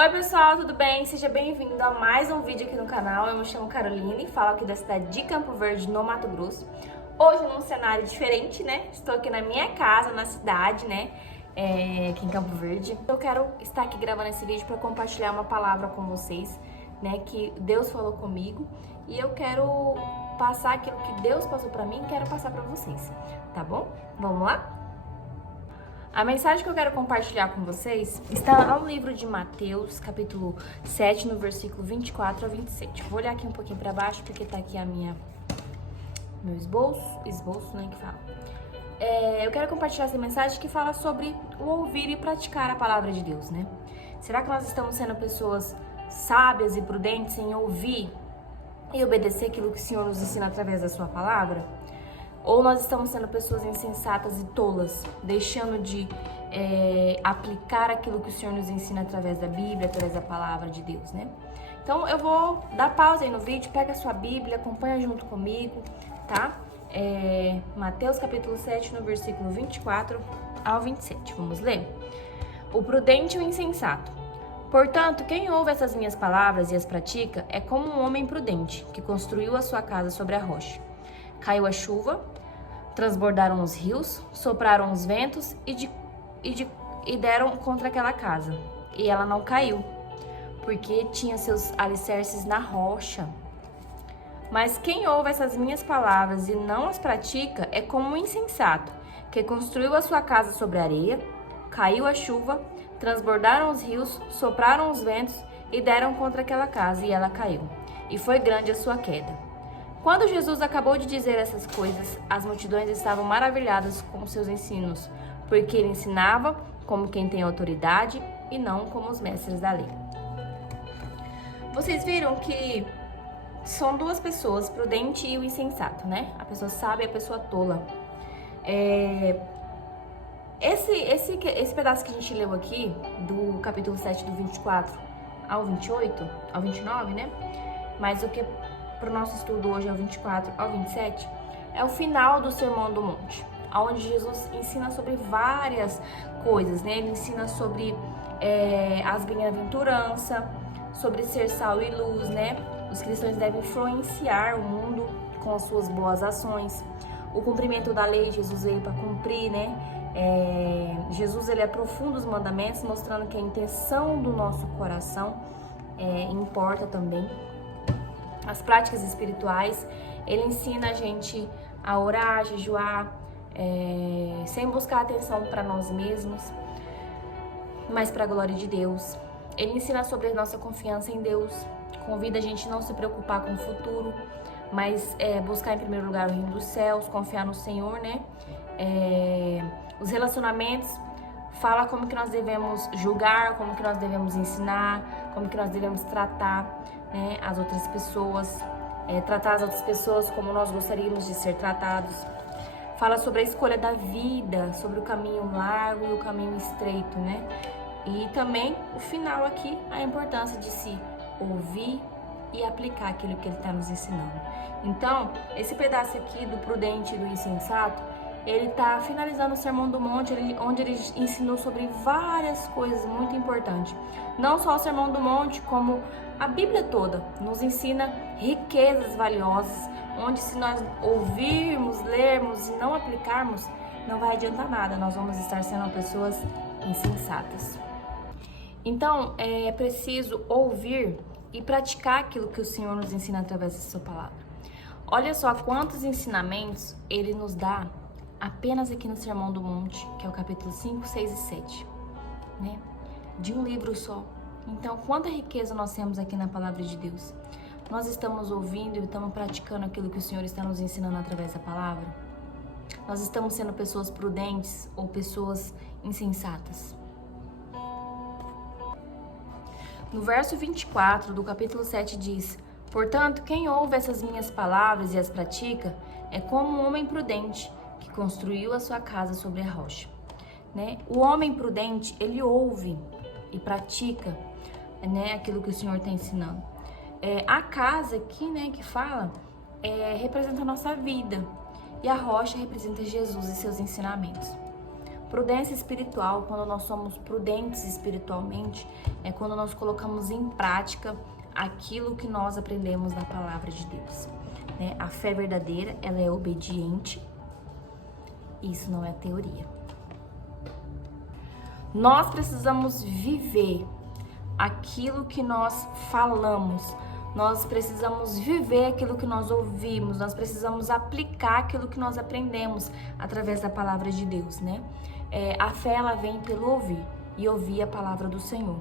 Oi pessoal, tudo bem? Seja bem-vindo a mais um vídeo aqui no canal. Eu me chamo Caroline, falo aqui da cidade de Campo Verde, no Mato Grosso. Hoje num cenário diferente, né? Estou aqui na minha casa, na cidade, né? Aqui em Campo Verde. Eu quero estar aqui gravando esse vídeo para compartilhar uma palavra com vocês, né? Que Deus falou comigo e eu quero passar aquilo que Deus passou para mim e quero passar para vocês, tá bom? Vamos lá? A mensagem que eu quero compartilhar com vocês está no livro de Mateus, capítulo 7, no versículo 24 a 27. Vou olhar aqui um pouquinho para baixo, porque tá aqui meu esboço, né, que fala. Eu quero compartilhar essa mensagem que fala sobre o ouvir e praticar a palavra de Deus, né? Será que nós estamos sendo pessoas sábias e prudentes em ouvir e obedecer aquilo que o Senhor nos ensina através da sua palavra? Ou nós estamos sendo pessoas insensatas e tolas, deixando de aplicar aquilo que o Senhor nos ensina através da Bíblia, através da palavra de Deus, né? Então eu vou dar pausa aí no vídeo, pega a sua Bíblia, acompanha junto comigo, tá? Mateus capítulo 7, no versículo 24 ao 27. Vamos ler? O prudente e o insensato. Portanto, quem ouve essas minhas palavras e as pratica é como um homem prudente, que construiu a sua casa sobre a rocha. Caiu a chuva, transbordaram os rios, sopraram os ventos e deram contra aquela casa. E ela não caiu, porque tinha seus alicerces na rocha. Mas quem ouve essas minhas palavras e não as pratica é como um insensato, que construiu a sua casa sobre a areia, caiu a chuva, transbordaram os rios, sopraram os ventos e deram contra aquela casa, e ela caiu. E foi grande a sua queda. Quando Jesus acabou de dizer essas coisas, as multidões estavam maravilhadas com seus ensinos, porque ele ensinava como quem tem autoridade e não como os mestres da lei. Vocês viram que são duas pessoas, prudente e o insensato, né? A pessoa sábia e a pessoa tola. Esse pedaço que a gente leu aqui, do capítulo 7, do 24 ao 28, ao 29, né? Mas o que para o nosso estudo hoje é o 24 ao 27, é o final do Sermão do Monte, onde Jesus ensina sobre várias coisas, né? Ele ensina sobre as bem-aventuranças, sobre ser sal e luz, né? Os cristãos devem influenciar o mundo com as suas boas ações. O cumprimento da lei, Jesus veio para cumprir, né? Jesus, ele aprofunda os mandamentos, mostrando que a intenção do nosso coração importa também. As práticas espirituais, ele ensina a gente a orar, a jejuar, sem buscar atenção para nós mesmos, mas para a glória de Deus. Ele ensina sobre a nossa confiança em Deus, convida a gente a não se preocupar com o futuro, mas buscar em primeiro lugar o reino dos céus, confiar no Senhor, né? Os relacionamentos, fala como que nós devemos julgar, como que nós devemos ensinar, como que nós devemos tratar, né, as outras pessoas, tratar as outras pessoas como nós gostaríamos de ser tratados. Fala sobre a escolha da vida, sobre o caminho largo e o caminho estreito, né? E também o final aqui, a importância de se ouvir e aplicar aquilo que ele está nos ensinando. Então, esse pedaço aqui do prudente e do insensato, ele está finalizando o Sermão do Monte, onde ele ensinou sobre várias coisas muito importantes. Não só o Sermão do Monte, como a Bíblia toda nos ensina riquezas valiosas, onde se nós ouvirmos, lermos e não aplicarmos, não vai adiantar nada, nós vamos estar sendo pessoas insensatas. Então, é preciso ouvir e praticar aquilo que o Senhor nos ensina através da sua palavra. Olha só quantos ensinamentos ele nos dá apenas aqui no Sermão do Monte, que é o capítulo 5, 6 e 7, né? De um livro só. Então, quanta riqueza nós temos aqui na palavra de Deus. Nós estamos ouvindo e estamos praticando aquilo que o Senhor está nos ensinando através da palavra? Nós estamos sendo pessoas prudentes ou pessoas insensatas? No verso 24 do capítulo 7 diz: portanto, quem ouve essas minhas palavras e as pratica é como um homem prudente que construiu a sua casa sobre a rocha, né? O homem prudente, ele ouve e pratica, né, aquilo que o Senhor está ensinando. A casa aqui, né, que fala, representa a nossa vida, e a rocha representa Jesus e seus ensinamentos. Prudência espiritual, quando nós somos prudentes espiritualmente, é quando nós colocamos em prática aquilo que nós aprendemos na palavra de Deus, né? A fé verdadeira, ela é obediente. Isso não é teoria. Nós precisamos viver aquilo que nós falamos. Nós precisamos viver aquilo que nós ouvimos. Nós precisamos aplicar aquilo que nós aprendemos através da palavra de Deus, né? A fé, ela vem pelo ouvir e ouvir a palavra do Senhor.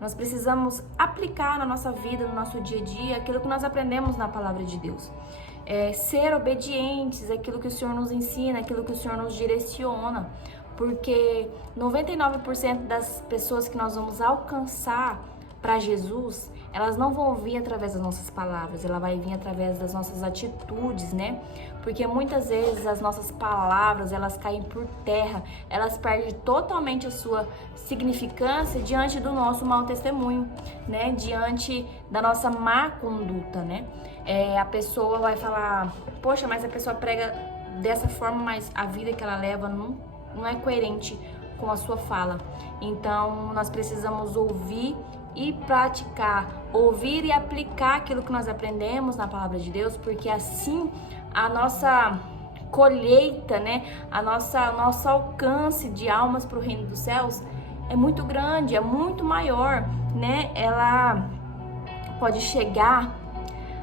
Nós precisamos aplicar na nossa vida, no nosso dia a dia, aquilo que nós aprendemos na palavra de Deus. Ser obedientes àquilo que o Senhor nos ensina, aquilo que o Senhor nos direciona, porque 99% das pessoas que nós vamos alcançar para Jesus, elas não vão vir através das nossas palavras, ela vai vir através das nossas atitudes, né? Porque muitas vezes as nossas palavras, elas caem por terra, elas perdem totalmente a sua significância diante do nosso mau testemunho, né? Diante da nossa má conduta, né? A pessoa vai falar, poxa, mas a pessoa prega dessa forma, mas a vida que ela leva não é coerente com a sua fala. Então, nós precisamos ouvir e praticar, ouvir e aplicar aquilo que nós aprendemos na palavra de Deus, porque assim a nossa colheita, né, nosso alcance de almas para o reino dos céus é muito grande, é muito maior, né? Ela pode chegar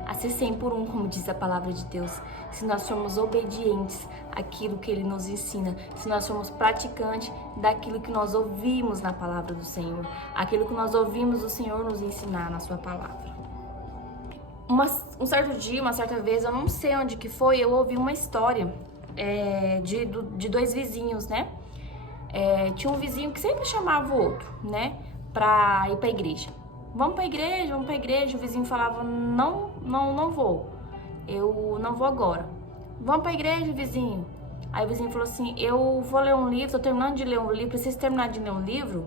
a ser 100 por 1, como diz a palavra de Deus, se nós formos obedientes àquilo que Ele nos ensina, se nós formos praticantes daquilo que nós ouvimos na palavra do Senhor, aquilo que nós ouvimos o Senhor nos ensinar na sua palavra. Um certo dia, uma certa vez, eu não sei onde que foi, eu ouvi uma história de dois vizinhos, né? Tinha um vizinho que sempre chamava o outro, né, pra ir pra igreja. Vamos pra igreja, vamos pra igreja. O vizinho falava, não vou. Eu não vou agora. Vamos pra igreja, vizinho. Aí o vizinho falou assim, eu vou ler um livro, tô terminando de ler um livro, preciso terminar de ler um livro.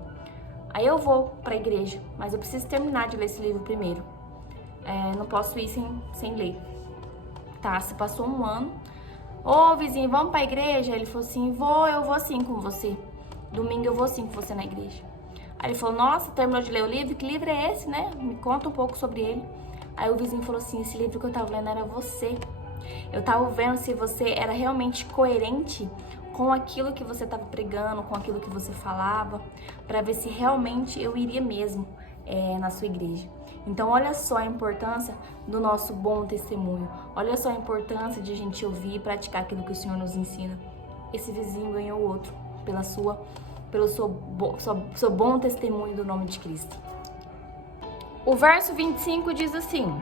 Aí eu vou pra igreja, mas eu preciso terminar de ler esse livro primeiro. Não posso ir sem ler. Tá, se passou um ano. Ô, vizinho, vamos pra igreja? Ele falou assim, eu vou sim com você. Domingo eu vou sim com você na igreja. Aí ele falou, nossa, terminou de ler o livro? Que livro é esse, né? Me conta um pouco sobre ele. Aí o vizinho falou assim, esse livro que eu tava lendo era você. Eu tava vendo se você era realmente coerente com aquilo que você tava pregando, com aquilo que você falava, para ver se realmente eu iria mesmo na sua igreja. Então, olha só a importância do nosso bom testemunho. Olha só a importância de a gente ouvir e praticar aquilo que o Senhor nos ensina. Esse vizinho ganhou o outro pelo seu bom testemunho do nome de Cristo. O verso 25 diz assim: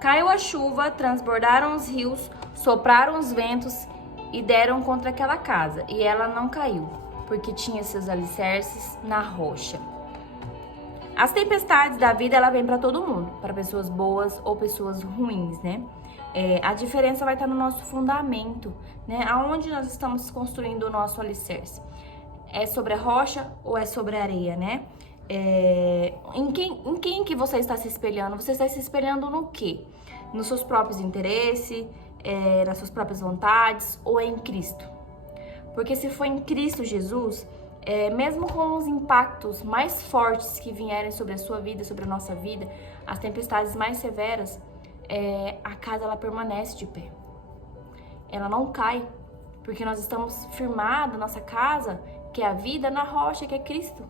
caiu a chuva, transbordaram os rios, sopraram os ventos e deram contra aquela casa, e ela não caiu, porque tinha seus alicerces na rocha. As tempestades da vida, ela vem para todo mundo, para pessoas boas ou pessoas ruins, né? A diferença vai estar no nosso fundamento, né? Aonde nós estamos construindo o nosso alicerce. É sobre a rocha ou é sobre a areia, né? Em quem que você está se espelhando? Você está se espelhando no quê? Nos seus próprios interesses, nas suas próprias vontades, ou é em Cristo? Porque se for em Cristo Jesus, mesmo com os impactos mais fortes que vierem sobre a sua vida, sobre a nossa vida, as tempestades mais severas, a casa ela permanece de pé. Ela não cai, porque nós estamos firmados, nossa casa, que é a vida, na rocha, que é Cristo,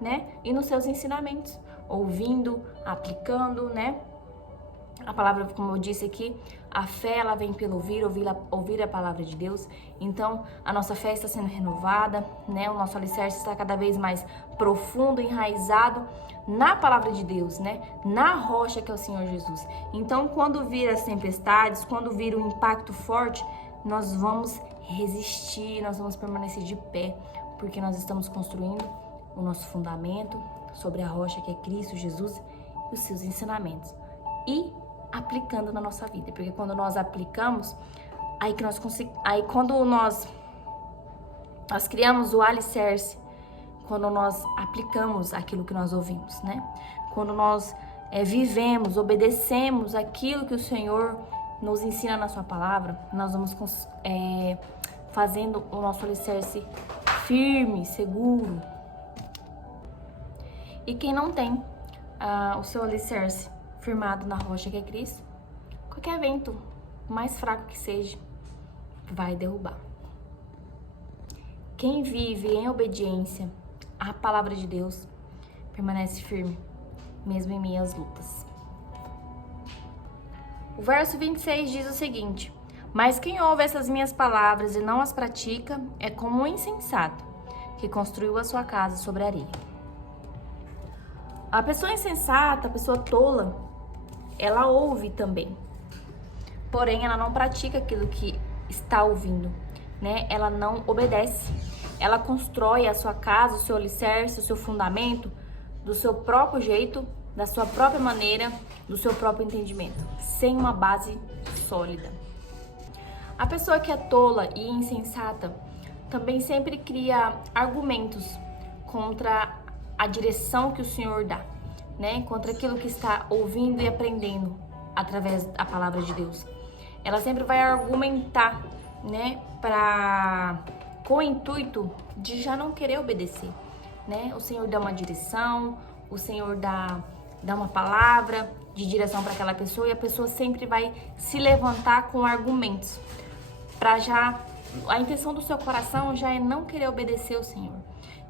né? E nos seus ensinamentos, ouvindo, aplicando, né? A palavra, como eu disse aqui, a fé, ela vem pelo ouvir a palavra de Deus. Então, a nossa fé está sendo renovada, né? O nosso alicerce está cada vez mais profundo, enraizado na palavra de Deus, né? Na rocha que é o Senhor Jesus. Então, quando vir as tempestades, quando vir um impacto forte, nós vamos resistir, nós vamos permanecer de pé, porque nós estamos construindo o nosso fundamento sobre a rocha que é Cristo Jesus e os seus ensinamentos. E aplicando na nossa vida, porque quando nós aplicamos, quando nós criamos o alicerce, quando nós aplicamos aquilo que nós ouvimos, né? Quando nós vivemos, obedecemos aquilo que o Senhor nos ensina na sua palavra, nós vamos fazendo o nosso alicerce firme, seguro. E quem não tem o seu alicerce firmado na rocha que é Cristo, qualquer vento, mais fraco que seja, vai derrubar. Quem vive em obediência à palavra de Deus permanece firme, mesmo em meio às lutas. O verso 26 diz o seguinte: mas quem ouve essas minhas palavras e não as pratica é como um insensato que construiu a sua casa sobre a areia. A pessoa insensata, a pessoa tola, ela ouve também, porém ela não pratica aquilo que está ouvindo, né? Ela não obedece. Ela constrói a sua casa, o seu alicerce, o seu fundamento do seu próprio jeito, da sua própria maneira, do seu próprio entendimento, sem uma base sólida. A pessoa que é tola e insensata também sempre cria argumentos contra a direção que o Senhor dá, né? Contra aquilo que está ouvindo e aprendendo através da palavra de Deus. Ela sempre vai argumentar, né? Com o intuito de já não querer obedecer, né? O Senhor dá uma direção, o Senhor dá uma palavra de direção para aquela pessoa e a pessoa sempre vai se levantar com argumentos. A intenção do seu coração já é não querer obedecer ao Senhor.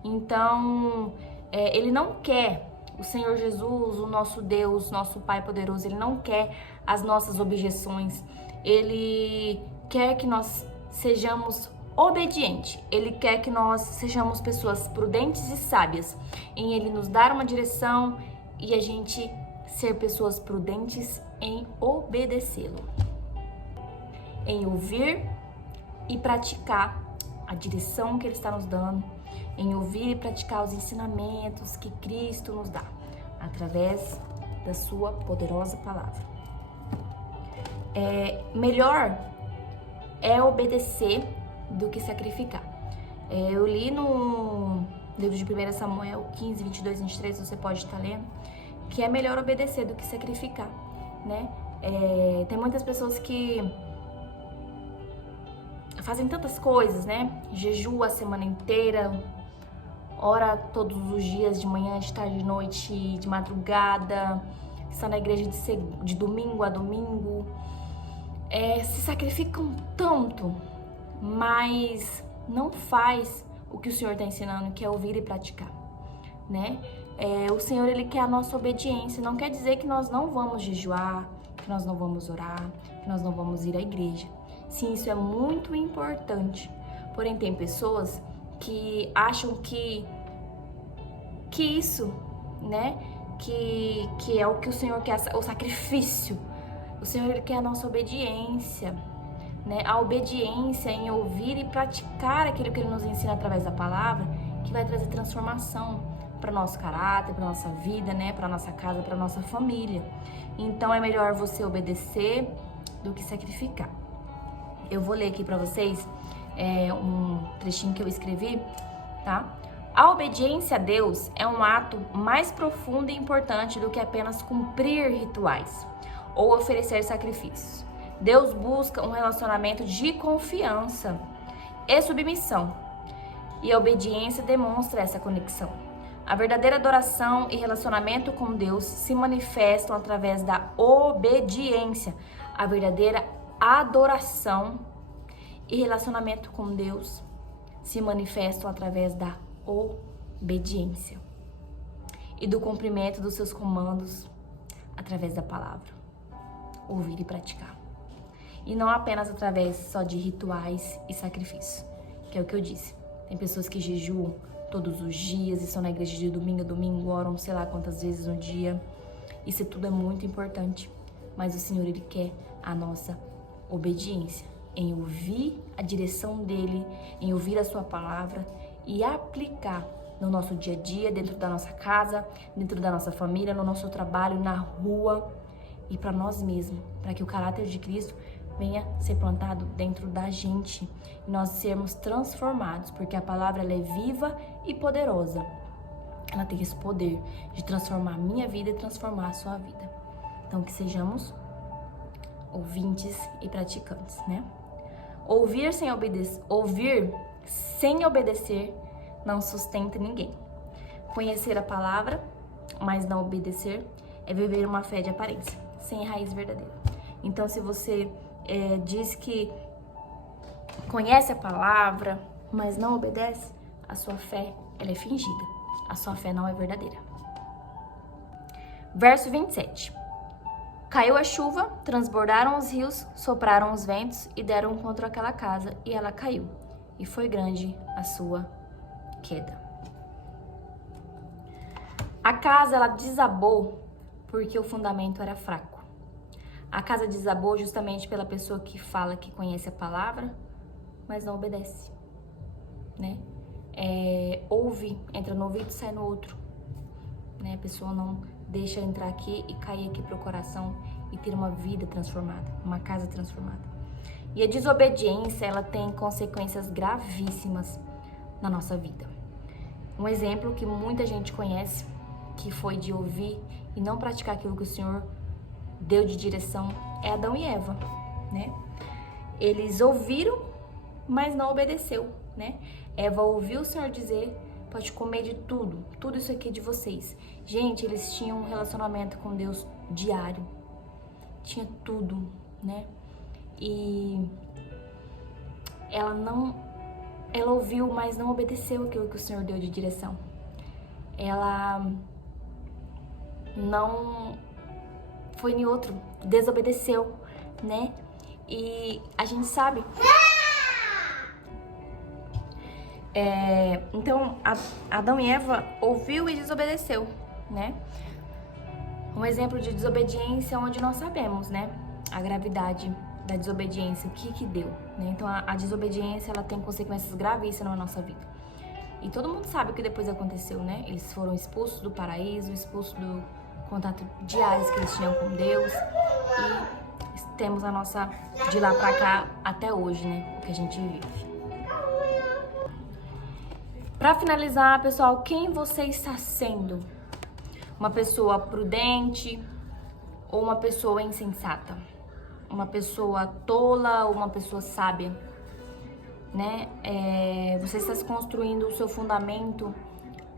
Então, ele não quer, o Senhor Jesus, o nosso Deus, nosso Pai poderoso, ele não quer as nossas objeções. Ele quer que nós sejamos obedientes. Ele quer que nós sejamos pessoas prudentes e sábias em ele nos dar uma direção e a gente ser pessoas prudentes em obedecê-lo, em ouvir e praticar a direção que ele está nos dando, em ouvir e praticar os ensinamentos que Cristo nos dá, através da sua poderosa palavra. Melhor é obedecer do que sacrificar. Eu li no livro de 1 Samuel 15, 22, 23, você pode estar lendo, que é melhor obedecer do que sacrificar, né? Tem muitas pessoas que fazem tantas coisas, né? Jejua a semana inteira, ora todos os dias, de manhã, de tarde, de noite, de madrugada, está na igreja de domingo a domingo, se sacrificam tanto, mas não faz o que o Senhor está ensinando, que é ouvir e praticar, né? O Senhor, ele quer a nossa obediência, não quer dizer que nós não vamos jejuar, que nós não vamos orar, que nós não vamos ir à igreja. Sim, isso é muito importante. Porém, tem pessoas que acham que isso, né, que é o que o Senhor quer, o sacrifício. O Senhor, ele quer a nossa obediência, né? A obediência em ouvir e praticar aquilo que ele nos ensina através da palavra, que vai trazer transformação para o nosso caráter, para nossa vida, né, para nossa casa, para nossa família. Então, é melhor você obedecer do que sacrificar. Eu vou ler aqui para vocês um trechinho que eu escrevi, tá? A obediência a Deus é um ato mais profundo e importante do que apenas cumprir rituais ou oferecer sacrifícios. Deus busca um relacionamento de confiança e submissão, e a obediência demonstra essa conexão. A verdadeira adoração e relacionamento com Deus se manifestam através da obediência. A verdadeira adoração e relacionamento com Deus se manifestam através da obediência e do cumprimento dos seus comandos através da palavra, ouvir e praticar. E não apenas através só de rituais e sacrifícios, que é o que eu disse. Tem pessoas que jejuam todos os dias e estão na igreja de domingo a domingo, oram sei lá quantas vezes no dia. Isso tudo é muito importante, mas o Senhor, ele quer a nossa obediência, em ouvir a direção dele, em ouvir a sua palavra e aplicar no nosso dia a dia, dentro da nossa casa, dentro da nossa família, no nosso trabalho, na rua e para nós mesmos, para que o caráter de Cristo venha ser plantado dentro da gente e nós sermos transformados, porque a palavra, ela é viva e poderosa. Ela tem esse poder de transformar a minha vida e transformar a sua vida. Então, que sejamos ouvintes e praticantes, né? Ouvir sem obedecer não sustenta ninguém. Conhecer a palavra, mas não obedecer, é viver uma fé de aparência, sem raiz verdadeira. Então, se você diz que conhece a palavra, mas não obedece, a sua fé ela é fingida. A sua fé não é verdadeira. Verso 27. Caiu a chuva, transbordaram os rios, sopraram os ventos e deram contra aquela casa, e ela caiu. E foi grande a sua queda. A casa, ela desabou porque o fundamento era fraco. A casa desabou justamente pela pessoa que fala que conhece a palavra, mas não obedece, né? Ouve, entra no ouvido e sai no outro, né? A pessoa não deixa entrar aqui e cair aqui pro coração e ter uma vida transformada, uma casa transformada. E a desobediência, ela tem consequências gravíssimas na nossa vida. Um exemplo que muita gente conhece, que foi de ouvir e não praticar aquilo que o Senhor deu de direção, é Adão e Eva, né? Eles ouviram, mas não obedeceu, né? Eva ouviu o Senhor dizer: pode comer de tudo, tudo isso aqui é de vocês. Gente, eles tinham um relacionamento com Deus diário, tinha tudo, né? E ela ouviu, mas não obedeceu aquilo que o Senhor deu de direção. Ela não foi em outro, desobedeceu, né? E a gente sabe. Então, Adão e Eva ouviu e desobedeceu, né? Um exemplo de desobediência onde nós sabemos, né? A gravidade da desobediência, o que deu, né? Então, a desobediência, ela tem consequências gravíssimas na nossa vida. E todo mundo sabe o que depois aconteceu, né? Eles foram expulsos do paraíso, expulsos do contato diário que eles tinham com Deus. E temos a nossa, de lá pra cá, até hoje, né? O que a gente vive. Para finalizar, pessoal, quem você está sendo? Uma pessoa prudente ou uma pessoa insensata? Uma pessoa tola ou uma pessoa sábia? Né? Você está construindo o seu fundamento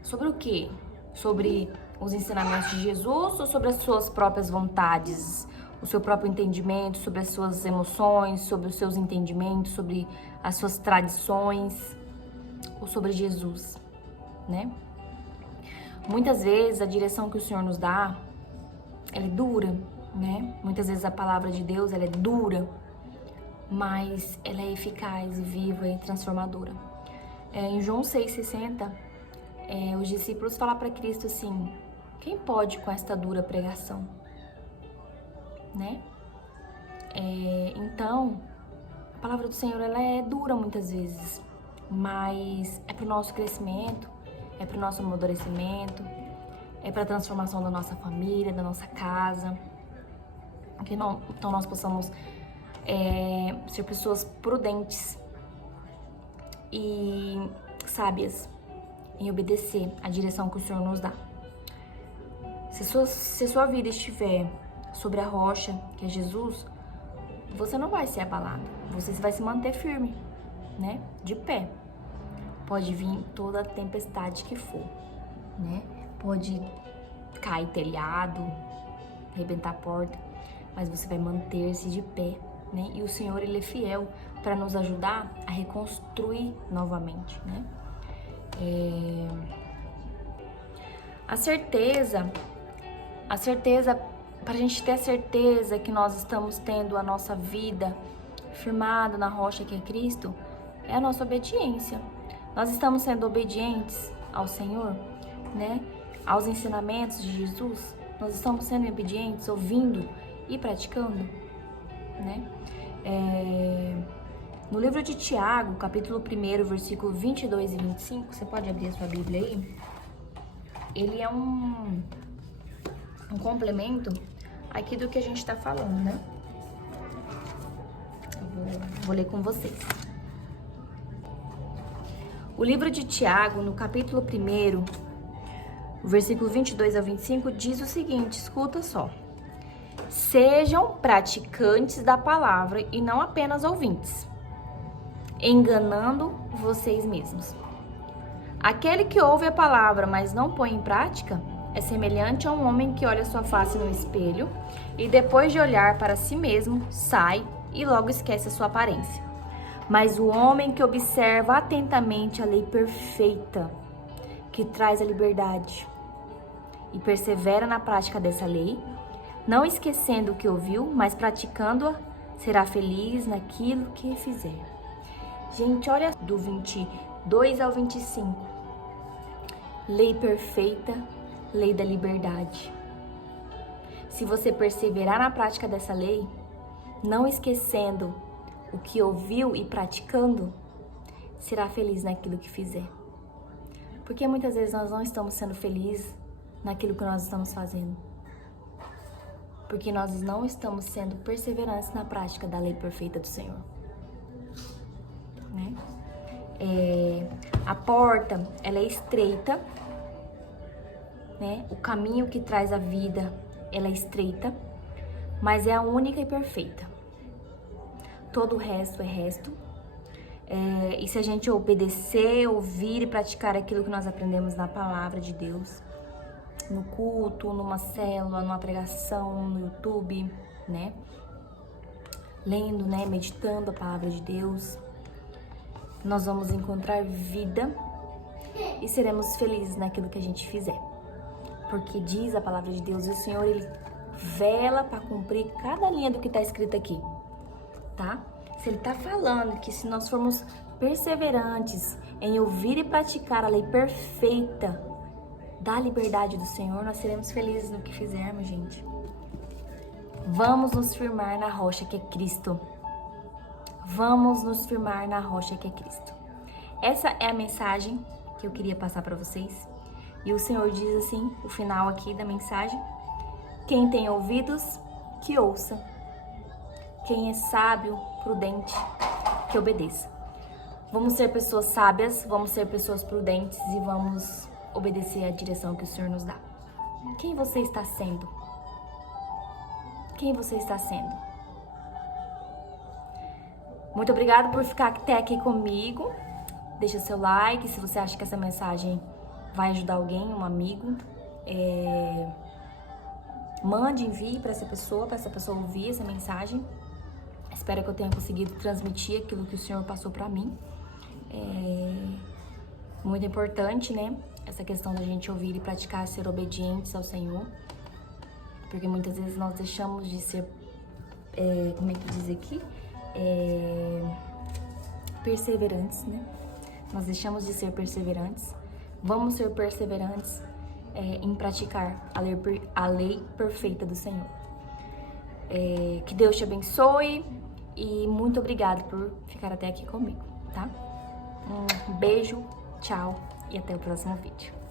sobre o quê? Sobre os ensinamentos de Jesus ou sobre as suas próprias vontades? O seu próprio entendimento, sobre as suas emoções, sobre os seus entendimentos, sobre as suas tradições? Ou sobre Jesus, né? Muitas vezes a direção que o Senhor nos dá, ela é dura, né? Muitas vezes a palavra de Deus, ela é dura, mas ela é eficaz, viva e transformadora. Em João 6,60, os discípulos falam para Cristo assim: quem pode com esta dura pregação? Né? Então, a palavra do Senhor, ela é dura muitas vezes, mas é para o nosso crescimento, é para o nosso amadurecimento, é para a transformação da nossa família, da nossa casa, então nós possamos ser pessoas prudentes e sábias em obedecer a direção que o Senhor nos dá. Se sua vida estiver sobre a rocha, que é Jesus, você não vai ser abalado, você vai se manter firme, né? De pé. Pode vir toda a tempestade que for, né? Pode cair telhado, arrebentar a porta, mas você vai manter-se de pé, né? E o Senhor, Ele é fiel para nos ajudar a reconstruir novamente, né? A certeza, para a gente ter a certeza que nós estamos tendo a nossa vida firmada na rocha que é Cristo, é a nossa obediência. Nós estamos sendo obedientes ao Senhor, né? Aos ensinamentos de Jesus. Nós estamos sendo obedientes, ouvindo e praticando, né? No livro de Tiago, capítulo 1, versículo 22 e 25, você pode abrir a sua Bíblia aí? Ele é um complemento aqui do que a gente está falando, né? Eu vou ler com vocês. O livro de Tiago, no capítulo 1, o versículo 22 ao 25, diz o seguinte, escuta só. Sejam praticantes da palavra e não apenas ouvintes, enganando vocês mesmos. Aquele que ouve a palavra, mas não põe em prática, é semelhante a um homem que olha sua face no espelho e depois de olhar para si mesmo, sai e logo esquece a sua aparência. Mas o homem que observa atentamente a lei perfeita, que traz a liberdade, e persevera na prática dessa lei, não esquecendo o que ouviu, mas praticando-a, será feliz naquilo que fizer. Gente, olha do 22 ao 25. Lei perfeita, lei da liberdade. Se você perseverar na prática dessa lei, não esquecendo o que ouviu e praticando, será feliz naquilo que fizer. Porque muitas vezes nós não estamos sendo felizes naquilo que nós estamos fazendo. Porque nós não estamos sendo perseverantes na prática da lei perfeita do Senhor. Né? A porta, ela é estreita, né? O caminho que traz a vida, ela é estreita, mas é a única e perfeita. Todo o resto é resto. E se a gente obedecer, ouvir e praticar aquilo que nós aprendemos na palavra de Deus, no culto, numa célula, numa pregação, no YouTube, né? Lendo, né? Meditando a palavra de Deus, nós vamos encontrar vida e seremos felizes naquilo que a gente fizer. Porque diz a palavra de Deus, e o Senhor, Ele vela para cumprir cada linha do que está escrito aqui, tá? Se Ele está falando que se nós formos perseverantes em ouvir e praticar a lei perfeita da liberdade do Senhor, nós seremos felizes no que fizermos, gente. Vamos nos firmar na rocha que é Cristo. Vamos nos firmar na rocha que é Cristo. Essa é a mensagem que eu queria passar para vocês. E o Senhor diz assim, o final aqui da mensagem: quem tem ouvidos, que ouça. Quem é sábio, prudente, que obedeça. Vamos ser pessoas sábias, vamos ser pessoas prudentes e vamos obedecer à direção que o Senhor nos dá. Quem você está sendo? Quem você está sendo? Muito obrigada por ficar até aqui comigo. Deixa seu like se você acha que essa mensagem vai ajudar alguém, um amigo. Mande, envie para essa pessoa ouvir essa mensagem. Espero que eu tenha conseguido transmitir aquilo que o Senhor passou para mim. Muito importante, né? Essa questão da gente ouvir e praticar, ser obedientes ao Senhor. Porque muitas vezes nós deixamos de ser, como é que diz aqui? Perseverantes, né? Nós deixamos de ser perseverantes. Vamos ser perseverantes em praticar a lei perfeita do Senhor. Que Deus te abençoe e muito obrigada por ficar até aqui comigo, tá? Um beijo, tchau e até o próximo vídeo.